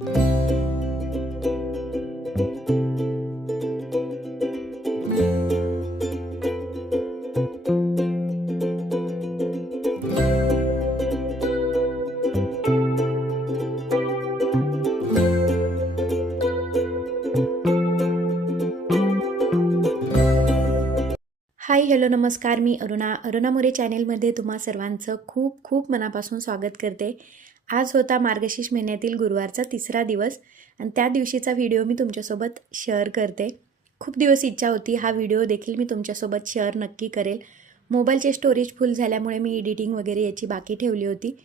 Hi hello नमस्कार. मी अरुणा. अरुणा मोरे चॅनेलमध्ये तुम्हा सर्वांचं खूप खूप मनापासून स्वागत करते. आज होता मार्गशीर्ष महिन्यातील गुरुवारचा तिसरा दिवस आणि त्या दिवशीचा व्हिडिओ मी तुमच्यासोबत शेअर करते. खूप दिवस इच्छा होती हा व्हिडिओ देखील मी तुमच्यासोबत शेअर नक्की करेल. मोबाईलचे स्टोरेज फुल झाल्यामुळे मी एडिटिंग वगैरे याची बाकी ठेवली होती.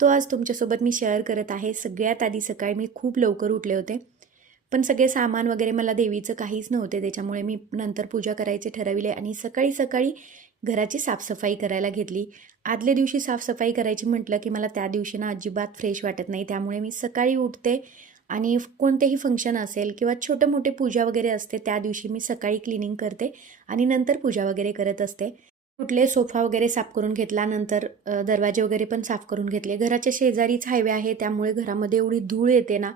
तो आज तुमच्यासोबत मी शेअर करत आहे. सगळ्यात आधी सकाळी मी खूप लवकर उठले होते. पण सगळे सामान वगैरे मला देवीचं काहीच नव्हते. त्याच्यामुळे मी नंतर पूजा करायचे ठरविले आणि सकाळी सकाळी घराची साफसफाई करायला घेतली. आदल्या दिवशी साफसफाई करायची म्हटलं की मला त्या दिवशी ना अजिबात फ्रेश वाटत नाही. त्यामुळे मी सकाळी उठते आणि कोणतेही फंक्शन असेल किंवा छोटे मोठे पूजा वगैरे असते त्या दिवशी मी सकाळी क्लिनिंग करते आणि नंतर पूजा वगैरे करत असते. कुठले सोफा वगैरे साफ करून घेतला नंतर दरवाजे वगैरे पण साफ करून घेतले. घराच्या शेजारीच हायवे आहे त्यामुळे घरामध्ये एवढी धूळ येते ना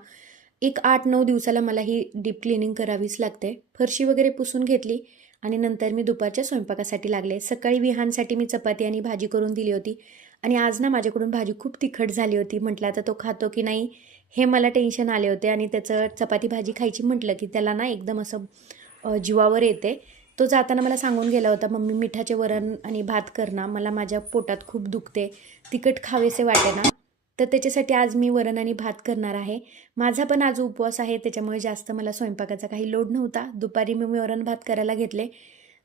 एक आठ नऊ दिवसाला मला ही डीप क्लिनिंग करावीच लागते. फरशी वगैरे पुसून घेतली. आणि नंतर मी दुपारच्या स्वयंपाकासाठी लागले. सकाळी विहानसाठी मी चपाती आणि भाजी करून दिली होती. आणि आज ना माझ्याकडून भाजी खूप तिखट झाली होती. म्हटलं आता तो खातो की नाही? हे मला टेन्शन आले होते आणि त्याचं चपाती भाजी खायची म्हटलं की त्याला ना एकदम असं जीवावर येते. तो जाताना मला सांगून गेला होता मम्मी मिठाचे वरण आणि भात करणं मला माझ्या पोटात खूप दुखते. तिखट खावेसे वाटे ना. तर त्याच्यासाठी आज मी वरण आणि भात करणार आहे. माझा पण आज उपवास आहे त्याच्यामुळे जास्त मला स्वयंपाकाचा काही लोड नव्हता. दुपारी मी वरण भात करायला घेतले.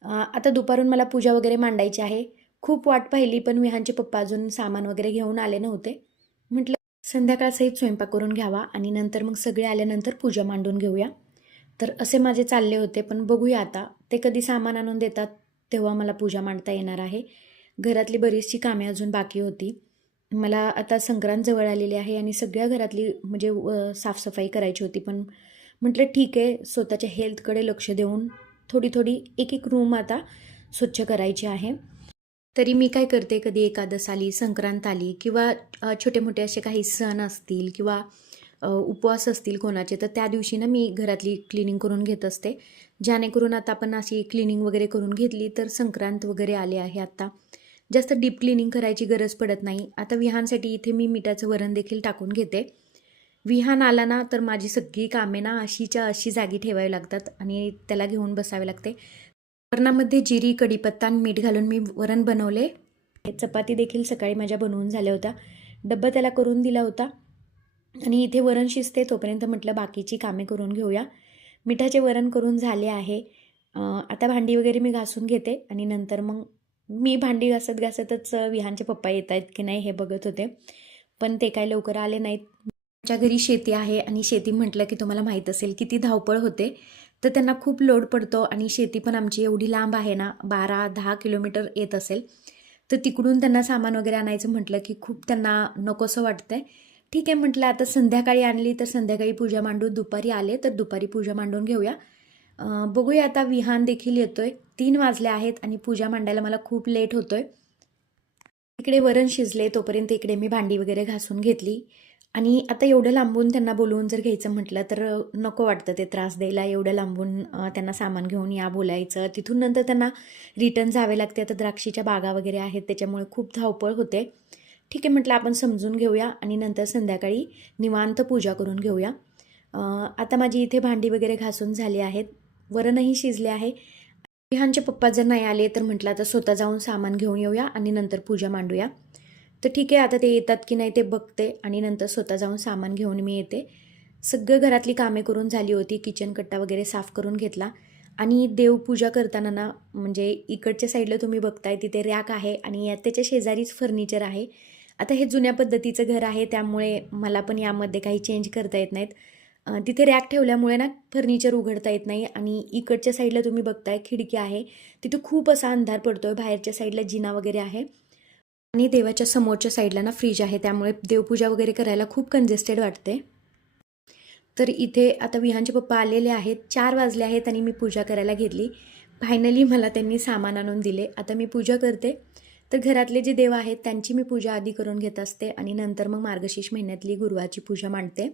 आता दुपारून मला पूजा वगैरे मांडायची आहे. खूप वाट पाहिली पण विहानचे पप्पा अजून सामान वगैरे घेऊन आले नव्हते. म्हटलं संध्याकाळसहित स्वयंपाक करून घ्यावा आणि नंतर मग सगळे आल्यानंतर पूजा मांडून घेऊया. तर असे माझे चालले होते पण बघूया आता. ते कधी सामान आणून देतात तेव्हा मला पूजा मांडता येणार आहे. घरातली बरीचशी कामे अजून बाकी होती. मला आता संक्रांत जवळ आलेली आहे आणि सगळ्या घरातली म्हणजे साफसफाई करायची होती. पण म्हटलं ठीक आहे स्वतःच्या हेल्थकडे लक्ष देऊन थोडी थोडी एक एक रूम आता स्वच्छ करायची आहे. तरी मी काय करते कधी एकादस आली संक्रांत आली किंवा छोटे मोठे असे काही सण असतील किंवा उपवास असतील कोणाचे तर त्या दिवशी ना मी घरातली क्लिनिंग करून घेत असते. जेणेकरून आता आपण अशी क्लिनिंग वगैरे करून घेतली तर संक्रांत वगैरे आले आहे आता. जास्त डीप क्लिनिंग करायची गरज पडत नाही. आता विहानसाठी इथे मी मिठाचं वरण देखील टाकून घेते. विहान आला ना तर माझी सगळी कामे ना अशीच्या अशी जागी ठेवावी लागतात आणि त्याला घेऊन बसावे लागते. वरणामध्ये जिरी कढीपत्ता आणि मीठ घालून मी वरण बनवले. चपाती देखील सकाळी माझ्या बनवून झाल्या होत्या. डब्बा त्याला करून दिला होता. आणि इथे वरण शिजते तोपर्यंत म्हटलं बाकीची कामे करून घेऊया. मिठाचे वरण करून झाले आहे. आता भांडी वगैरे मी घासून घेते आणि नंतर मग मी भांडी घासत घासतच विहानचे पप्पा येत आहेत की नाही हे बघत होते. पण ते काय लवकर आले नाहीत. आमच्या घरी शेती आहे आणि शेती म्हटलं की तुम्हाला माहीत असेल किती धावपळ होते. तर त्यांना खूप लोड पडतो आणि शेती पण आमची एवढी लांब आहे ना बारा दहा किलोमीटर येत असेल. तर तिकडून त्यांना सामान वगैरे आणायचं म्हटलं की खूप त्यांना नकोसं वाटतंय. ठीक आहे म्हटलं आता संध्याकाळी आणली तर संध्याकाळी पूजा मांडून दुपारी आले तर दुपारी पूजा मांडून घेऊया. बघूया आता विहान देखील येतोय. तीन वाजले आहेत आणि पूजा मांडायला मला खूप लेट होतोय. इकडे वरण शिजले तोपर्यंत इकडे मी भांडी वगैरे घासून घेतली. आणि आता एवढं लांबून त्यांना बोलवून जर घ्यायचं म्हटलं तर नको वाटतं ते त्रास द्यायला. एवढं लांबून त्यांना सामान घेऊन या बोलायचं. तिथून नंतर त्यांना रिटर्न जावे लागते. आता द्राक्षीच्या बागा वगैरे आहेत त्याच्यामुळे खूप धावपळ होते. ठीक आहे म्हटलं आपण समजून घेऊया आणि नंतर संध्याकाळी निवांत पूजा करून घेऊया. आता माझी इथे भांडी वगैरे घासून झाली आहेत. वरणही शिजले आहे. विहानचे पप्पा जर नाही आले तर म्हटलं आता स्वतः जाऊन सामान घेऊन येऊया आणि नंतर पूजा मांडूया. तर ठीक आहे आता ते येतात की नाही ते बघते आणि नंतर स्वतः जाऊन सामान घेऊन मी येते. सगळं घरातली कामे करून झाली होती किचन कट्टा वगैरे साफ करून घेतला. आणि देवपूजा करताना ना म्हणजे इकडच्या साईडला तुम्ही बघताय तिथे रॅक आहे आणि या- त्याच्या शेजारीच फर्निचर आहे. आता हे जुन्या पद्धतीचं घर आहे त्यामुळे मला पण यामध्ये काही चेंज करता येत नाहीत. तिथे रॅक ठेवल्यामुळे ना फर्निचर उघडता येत नाही आणि इकडच्या साईडला तुम्ही बघताय खिडकी आहे. तिथे खूप असा अंधार पडतो आहे बाहेरच्या साईडला जिना वगैरे आहे. आणि देवाच्या समोरच्या साईडला ना फ्रीज आहे. त्यामुळे देवपूजा वगैरे करायला खूप कंजेस्टेड वाटते. तर इथे आता विहानचे पप्पा आलेले आहेत. चार वाजले आहेत आणि मी पूजा करायला घेतली. फायनली मला त्यांनी सामान आणून दिले. आता मी पूजा करते. तर घरातले जे देव आहेत त्यांची मी पूजा आधी करून घेत असते आणि नंतर मग मार्गशीर्ष महिन्यातली गुरुवारची पूजा मांडते.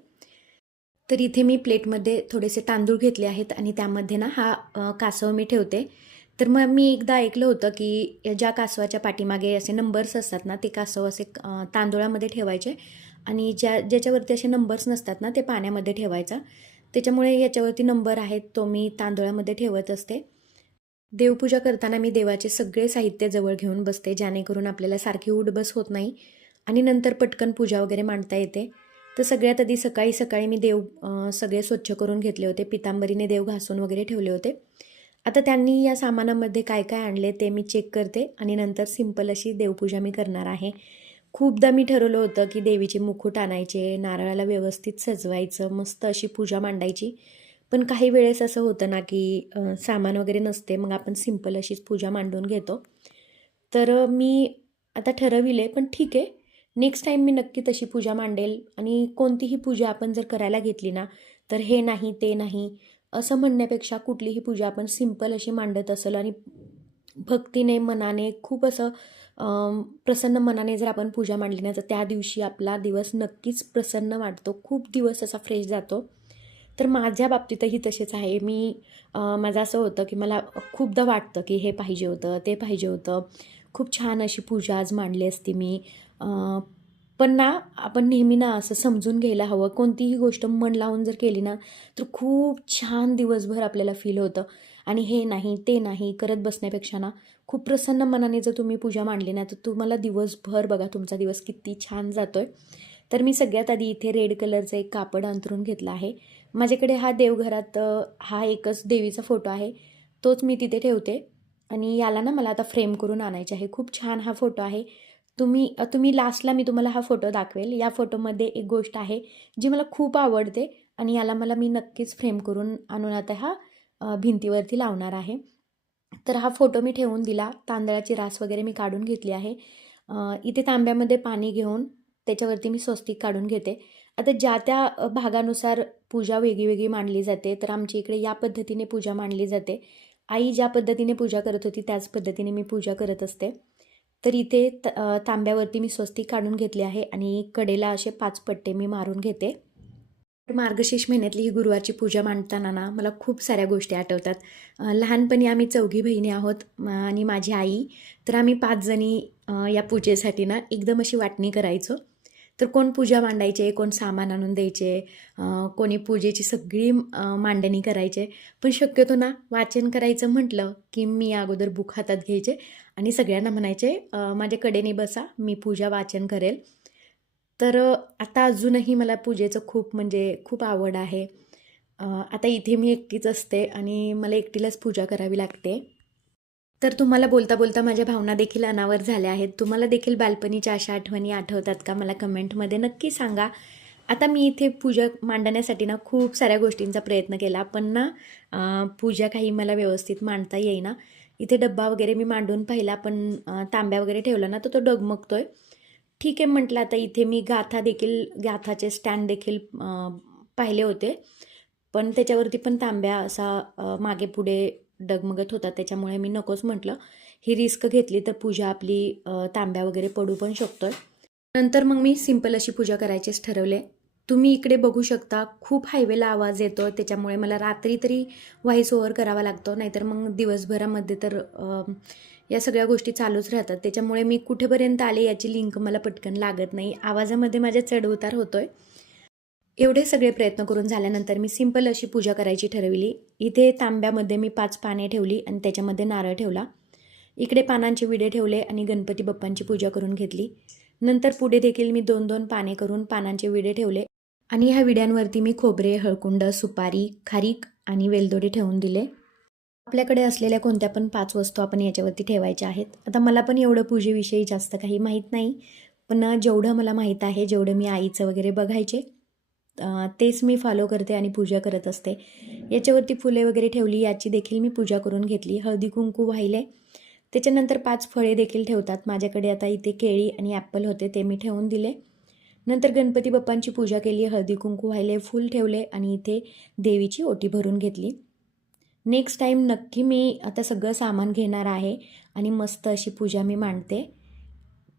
तर इथे मी प्लेटमध्ये थोडेसे तांदूळ घेतले आहेत आणि त्यामध्ये ना हा कासव मी ठेवते. तर मग मी एकदा ऐकलं होतं की ज्या कासवाच्या पाठीमागे असे नंबर्स असतात ना ते कासव असे तांदुळामध्ये तांदूळामध्ये ठेवायचे आणि ज्या ज्याच्यावरती असे नंबर्स नसतात ना ते पाण्यामध्ये ठेवायचा. त्याच्यामुळे याच्यावरती नंबर आहेत तो मी तांदुळामध्ये ठेवत असते. देवपूजा करताना मी देवाचे सगळे साहित्य जवळ घेऊन बसते जेणेकरून आपल्याला सारखी उठबस होत नाही आणि नंतर पटकन पूजा वगैरे मांडता येते. तर सगळ्यात आधी सकाळी सकाळी मी देव सगळे स्वच्छ करून घेतले होते. पितांबरीने देव घासून वगैरे ठेवले होते. आता त्यांनी या सामानामध्ये काय काय आणले ते मी चेक करते आणि नंतर सिंपल अशी देवपूजा मी करणार आहे. खूपदा मी ठरवलं होतं की देवीचे मुकुट आणायचे नारळाला व्यवस्थित सजवायचं मस्त अशी पूजा मांडायची. पण काही वेळेस असं होतं ना की सामान वगैरे नसते मग आपण सिंपल अशीच पूजा मांडून घेतो. तर मी आता ठरविले पण ठीक आहे. नेक्स्ट टाईम मी नक्की तशी पूजा मांडेल आणि कोणतीही पूजा आपण जर करायला घेतली ना तर हे नाही ते नाही असं म्हणण्यापेक्षा कुठलीही पूजा आपण सिंपल अशी मांडत असेल आणि भक्तीने मनाने खूप असं प्रसन्न मनाने जर आपण पूजा मांडली ना तर त्या दिवशी आपला दिवस नक्कीच प्रसन्न वाटतो. खूप दिवस असा फ्रेश जातो. तर माझ्या बाबतीतही तसेच आहे. मी माझं असं होतं की मला खूपदा वाटतं की हे पाहिजे होतं ते पाहिजे होतं. खूप छान अशी पूजा आज मांडली असती मी. पण ना आपण नेहमी ना असं समजून घ्यायला हवं. कोणतीही गोष्ट मन लावून जर केली ना तर खूप छान दिवसभर आपल्याला फील होतं. आणि हे नाही ते नाही करत बसण्यापेक्षा ना खूप प्रसन्न मनाने जर तुम्ही पूजा मांडली ना तर तुम्हाला दिवसभर बघा तुमचा दिवस किती छान जातो आहे तर मी सगळ्यात आधी इथे रेड कलरचं एक कापड अंतरून घेतलं आहे. माझ्याकडे हा देवघरात हा एकच देवीचा फोटो आहे. तोच मी तिथे ठेवते. आणि याला ना मला आता फ्रेम करून आणायचे आहे. खूप छान हा फोटो आहे. तुम्ही तुम्ही लास्टला मी तुम्हाला हा फोटो दाखवेल. या फोटोमध्ये एक गोष्ट आहे जी मला खूप आवडते आणि याला मला मी नक्कीच फ्रेम करून आणून आता हा भिंतीवरती लावणार आहे. तर हा फोटो मी ठेवून दिला. तांदळाची रास वगैरे मी काढून घेतली आहे. इथे तांब्यामध्ये पाणी घेऊन त्याच्यावरती मी स्वस्तिक काढून घेते. आता ज्या त्या भागानुसार पूजा वेगळी वेगळी मांडली जाते तर आमच्या इकडे या पद्धतीने पूजा मांडली जाते. आई ज्या पद्धतीने पूजा करत होती त्याच पद्धतीने मी पूजा करत असते. तर इथे त तांब्यावरती मी स्वस्ती काढून घेतली आहे आणि कडेला असे पाच पट्टे मी मारून घेते. तर मार्गशीर्ष महिन्यातली ही गुरुवारची पूजा मांडताना ना मला खूप साऱ्या गोष्टी आठवतात. लहानपणी आम्ही चौघी बहिणी आहोत आणि माझी आई. तर आम्ही पाच जणी या पूजेसाठी ना एकदम अशी वाटणी करायचो. तर कोण पूजा मांडायचे कोण सामान आणून द्यायचे कोणी पूजेची सगळी मांडणी करायचे. पण शक्यतो ना वाचन करायचं म्हटलं की मी अगोदर बुक हातात घ्यायचे. आणि सगळ्यांना म्हणायचे अ, माझ्या कडेने बसा मी पूजा वाचन करेल. तर आता अजूनही मला पूजेचं खूप म्हणजे खूप आवड आहे. आता इथे मी एकटीच असते आणि मला एकटीलाच पूजा करावी लागते. तर तुम्हाला बोलता बोलता माझ्या भावना देखील अनावर झाल्या आहेत. तुम्हाला देखील बालपणीच्या अशा आठवणी आठवतात का? मला कमेंटमध्ये नक्की सांगा. आता मी इथे पूजा मांडण्यासाठी ना खूप साऱ्या गोष्टींचा प्रयत्न केला पण ना पूजा काही मला व्यवस्थित मांडता येईना. इथे डब्बा वगैरे मी मांडून पाहिला पण तांब्या वगैरे ठेवला ना तर तो डगमगतोय. ठीक आहे म्हटलं आता इथे मी गाथा देखील गाथाचे स्टँड देखील पाहिले होते. पण त्याच्यावरती पण तांब्या असा मागे पुढे डगमगत होता. त्याच्यामुळे मी नकोच म्हटलं. ही रिस्क घेतली तर पूजा आपली तांब्या वगैरे पडू पण शकतोय. नंतर मग मी सिंपल अशी पूजा करायचीच ठरवले. तुम्ही इकडे बघू शकता खूप हायवेला आवाज येतो त्याच्यामुळे मला रात्री तरी व्हॉईस ओव्हर करावा लागतो नाहीतर मग दिवसभरामध्ये तर या सगळ्या गोष्टी चालूच राहतात. त्याच्यामुळे मी कुठेपर्यंत आले याची लिंक मला पटकन लागत नाही. आवाजामध्ये माझ्या चढउतार होतो आहे एवढे सगळे प्रयत्न करून झाल्यानंतर मी सिंपल अशी पूजा करायची ठरविली. इथे तांब्यामध्ये मी पाच पाने ठेवली आणि त्याच्यामध्ये नारळ ठेवला. इकडे पानांचे विडे ठेवले आणि गणपती बाप्पांची पूजा करून घेतली. नंतर पुढे देखील मी दोन दोन पाने करून पानांचे विडे ठेवले. आणि ह्या विड्यांवरती मी खोबरे हळकुंड सुपारी खारीक आणि वेलदोडे ठेवून दिले. आपल्याकडे असलेल्या कोणत्या पण पाच वस्तू आपण याच्यावरती ठेवायच्या आहेत. आता मला पण एवढं पूजेविषयी जास्त काही माहीत नाही. पण जेवढं मला माहीत आहे जेवढं मी आईचं वगैरे बघायचे तेच मी फॉलो करते आणि पूजा करत असते. याच्यावरती फुले वगैरे ठेवली याची देखील मी पूजा करून घेतली. हळदी कुंकू वाहिले. त्याच्यानंतर पाच फळे देखील ठेवतात. माझ्याकडे आता इथे केळी आणि ॲपल होते ते मी ठेवून दिले. नंतर गणपती बाप्पांची पूजा केली हळदी कुंकू व्हायले फूल ठेवले आणि इथे देवीची ओटी भरून घेतली. नेक्स्ट टाईम नक्की मी आता सगळं सामान घेणार आहे आणि मस्त अशी पूजा मी मांडते.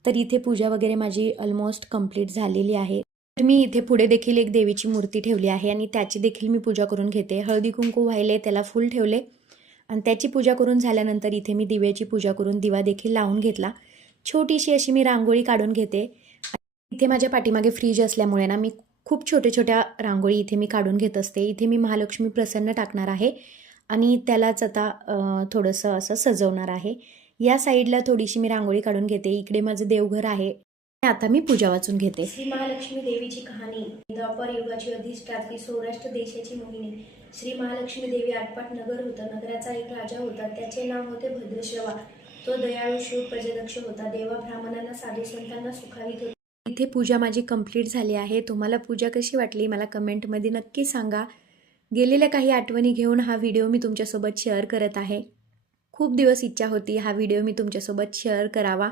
तर इथे पूजा वगैरे माझी ऑलमोस्ट कंप्लीट झालेली आहे. तर मी इथे पुढे देखील एक देवीची मूर्ती ठेवली आहे आणि त्याची देखील मी पूजा करून घेते. हळदी कुंकू व्हायले त्याला फूल ठेवले आणि त्याची पूजा करून झाल्यानंतर इथे मी दिव्याची पूजा करून दिवा देखील लावून घेतला. छोटीशी अशी मी रांगोळी काढून घेते. इथे माझ्या पाठीमागे फ्रीज असल्यामुळे ना मी खूप छोट्या छोट्या रांगोळी इथे मी काढून घेत असते. इथे मी महालक्ष्मी प्रसन्न टाकणार आहे आणि त्यालाच आता थोडंसं असं सजवणार आहे. या साईडला थोडीशी मी रांगोळी काढून घेते. इकडे माझं देवघर आहे. आता मी पूजा वाचून घेते. श्री महालक्ष्मी देवीची कहाणी द्वापर युगाची अधिष्ठात्री सौराष्ट्र देशाची मोहिनी. श्री महालक्ष्मी देवी आटपाट नगर होतं. नगराचा एक राजा होता. त्याचे नाव होते भद्रश्रवा तो दयाळू शिव प्रजदक्ष होता. देवा ब्राह्मणांना साधू संतांना सुखावित होता. इथे पूजा माझी कंप्लीट झाली आहे. तुम्हाला पूजा कशी वाटली मला कमेंटमध्ये नक्की सांगा. गेलेल्या काही आठवणी घेऊन हा व्हिडिओ मी तुमच्यासोबत शेअर करत आहे. खूप दिवस इच्छा होती हा व्हिडिओ मी तुमच्यासोबत शेअर करावा.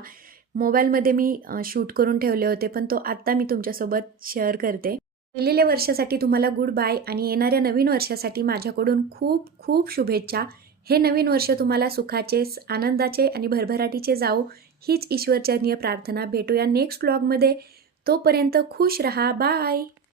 मोबाईलमध्ये मी शूट करून ठेवले होते पण तो आत्ता मी तुमच्यासोबत शेअर करते. गेलेल्या वर्षासाठी तुम्हाला गुड बाय आणि येणाऱ्या नवीन वर्षासाठी माझ्याकडून खूप खूप शुभेच्छा. हे नवीन वर्ष तुम्हाला सुखाचे आनंदाचे आणि भरभराटीचे जाऊ हीच ईश्वरचरणीय प्रार्थना. भेटूया नेक्स्ट ब्लॉगमध्ये तोपर्यंत खुश रहा. बाय